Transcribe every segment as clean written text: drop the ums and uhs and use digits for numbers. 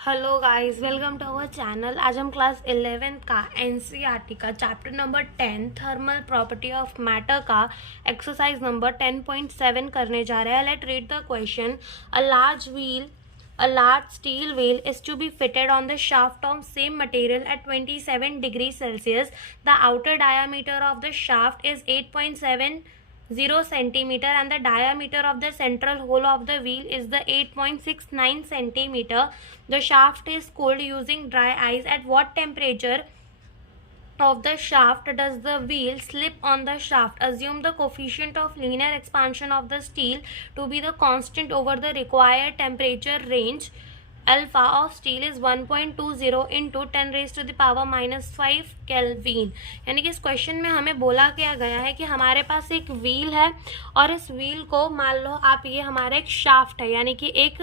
Hello guys, welcome to our channel. आज हम class 11th का एनसीईआरटी का chapter number 10 thermal property of matter का एक्सरसाइज नंबर 10.7 करने जा रहे हैं। Let read the question. A large steel wheel is to be fitted on the shaft of same material at 27 degrees Celsius. The outer diameter of the shaft is 8.70 centimeter and the diameter of the central hole of the wheel is the 8.69 centimeter. The shaft is cooled using dry ice. At what temperature of the shaft does the wheel slip on the shaft? Assume the coefficient of linear expansion of the steel to be the constant over the required temperature range. Alpha of steel is 1.20 into 10 raised to the power -5 kelvin. यानी कि इस question में हमें बोला क्या गया है कि हमारे पास एक व्हील है और इस व्हील को मान लो आप, ये हमारा एक शाफ्ट है, यानी कि एक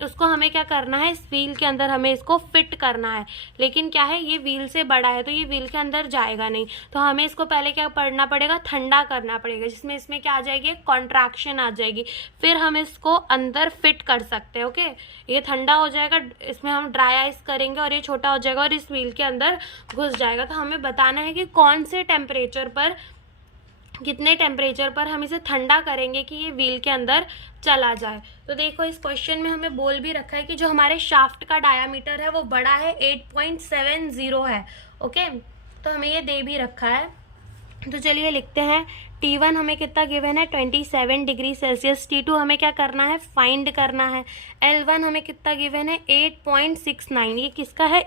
उसको हमें क्या करना है, इस व्हील के अंदर हमें इसको फिट करना है। लेकिन क्या है, ये व्हील से बड़ा है तो ये व्हील के अंदर जाएगा नहीं, तो हमें इसको पहले क्या करना पड़ेगा, ठंडा करना पड़ेगा, जिसमें इसमें क्या आ जाएगी, कॉन्ट्रैक्शन आ जाएगी, फिर हम इसको अंदर फिट कर सकते हैं। ओके, ये ठंडा हो जाएगा, इसमें हम ड्राई आइस करेंगे और ये छोटा हो जाएगा और इस व्हील के अंदर घुस जाएगा। तो हमें बताना है कि कौन से टेम्परेचर पर, कितने टेम्परेचर पर हम इसे ठंडा करेंगे कि ये व्हील के अंदर चला जाए। तो देखो, इस क्वेश्चन में हमें बोल भी रखा है कि जो हमारे शाफ्ट का डायामीटर है वो बड़ा है, 8.70 है। ओके, तो हमें ये दे भी रखा है। तो चलिए लिखते हैं। T1 हमें कितना गिवन है, 27 डिग्री सेल्सियस। T2 हमें क्या करना है, फाइंड करना है। L1 हमें कितना गिवन है, 8.69। ये किसका है,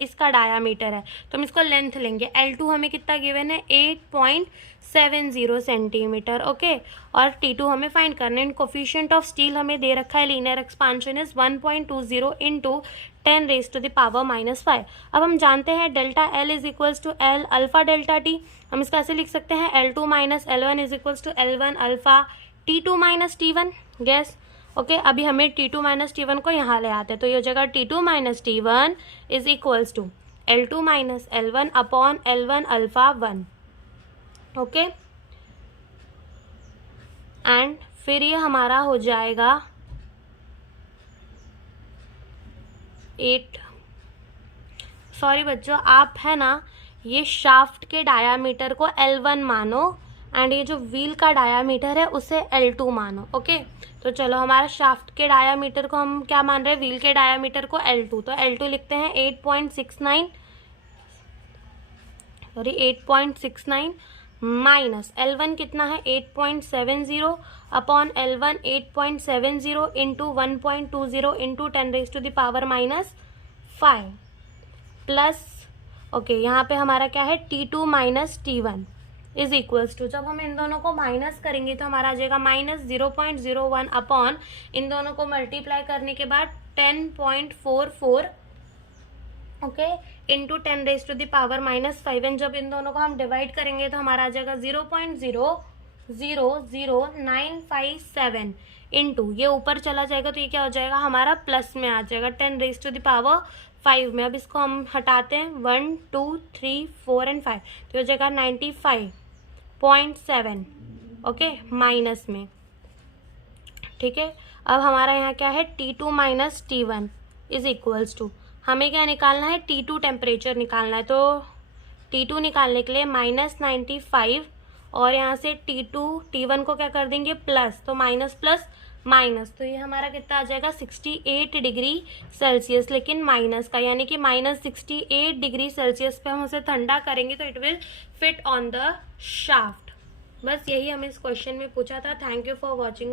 इसका डायामीटर है, तो हम इसको लेंथ लेंगे। L2 हमें कितना गिवन है, 8.70 सेंटीमीटर। ओके, और T2 हमें फाइंड करना है। कोफिशिएंट ऑफ स्टील हमें दे रखा है, linear expansion is 1.20 into 10 raise to the power -5। अब हम जानते हैं delta L is equals to L alpha delta T। हम इसका ऐसे लिख सकते हैं, L2 minus L1 is equals to L1 alpha T2 minus T1। Guys okay, अभी हमें T2 माइनस T1 को यहाँ ले आते हैं, तो ये हो जाएगा T2 minus T1 is equals to L2 minus L1 upon L1 alpha 1। Okay, and फिर ये हमारा हो जाएगा 8। सॉरी बच्चों, आप है ना, ये शाफ्ट के डायामीटर को L1 मानो एंड ये जो व्हील का डायामीटर है उसे L2 मानो। ओके, तो चलो, हमारा शाफ्ट के डायामीटर को हम क्या मान रहे हैं, व्हील के डायामीटर को L2, तो L2 लिखते हैं 8.69 माइनस L1 कितना है, 8.70 upon L1 8.70 into 1.20 into 10 raise to the power -5 plus, okay, यहाँ पे हमारा क्या है, T2 minus T1 is equals to, जब हम इन दोनों को माइनस करेंगे तो हमारा आ जाएगा -0.01 अपॉन, इन दोनों को मल्टीप्लाई करने के बाद 10.44 okay into 10 raise to the power -5। And जब इन दोनों को हम डिवाइड करेंगे तो हमारा आ जाएगा 0.000957 इंटू, ये ऊपर चला जाएगा तो ये क्या हो जाएगा, हमारा प्लस में आ जाएगा 10 रेज टू द पावर 5 में। अब इसको हम हटाते हैं, 1 2 3 4 एंड 5, तो हो जाएगा 95.7 ओके माइनस में। ठीक है, अब हमारा यहाँ क्या है, T2 minus T1 is equals to, हमें क्या निकालना है, T2 टेम्परेचर निकालना है। तो T2 निकालने के लिए -95 और यहाँ से T1 को क्या कर देंगे, प्लस, तो माइनस प्लस माइनस, तो ये हमारा कितना आ जाएगा, 68 डिग्री सेल्सियस, लेकिन माइनस का, यानी कि -68 डिग्री सेल्सियस पे हम उसे ठंडा करेंगे तो it will fit on the shaft. बस यही हमें इस क्वेश्चन में पूछा था। Thank you for watching.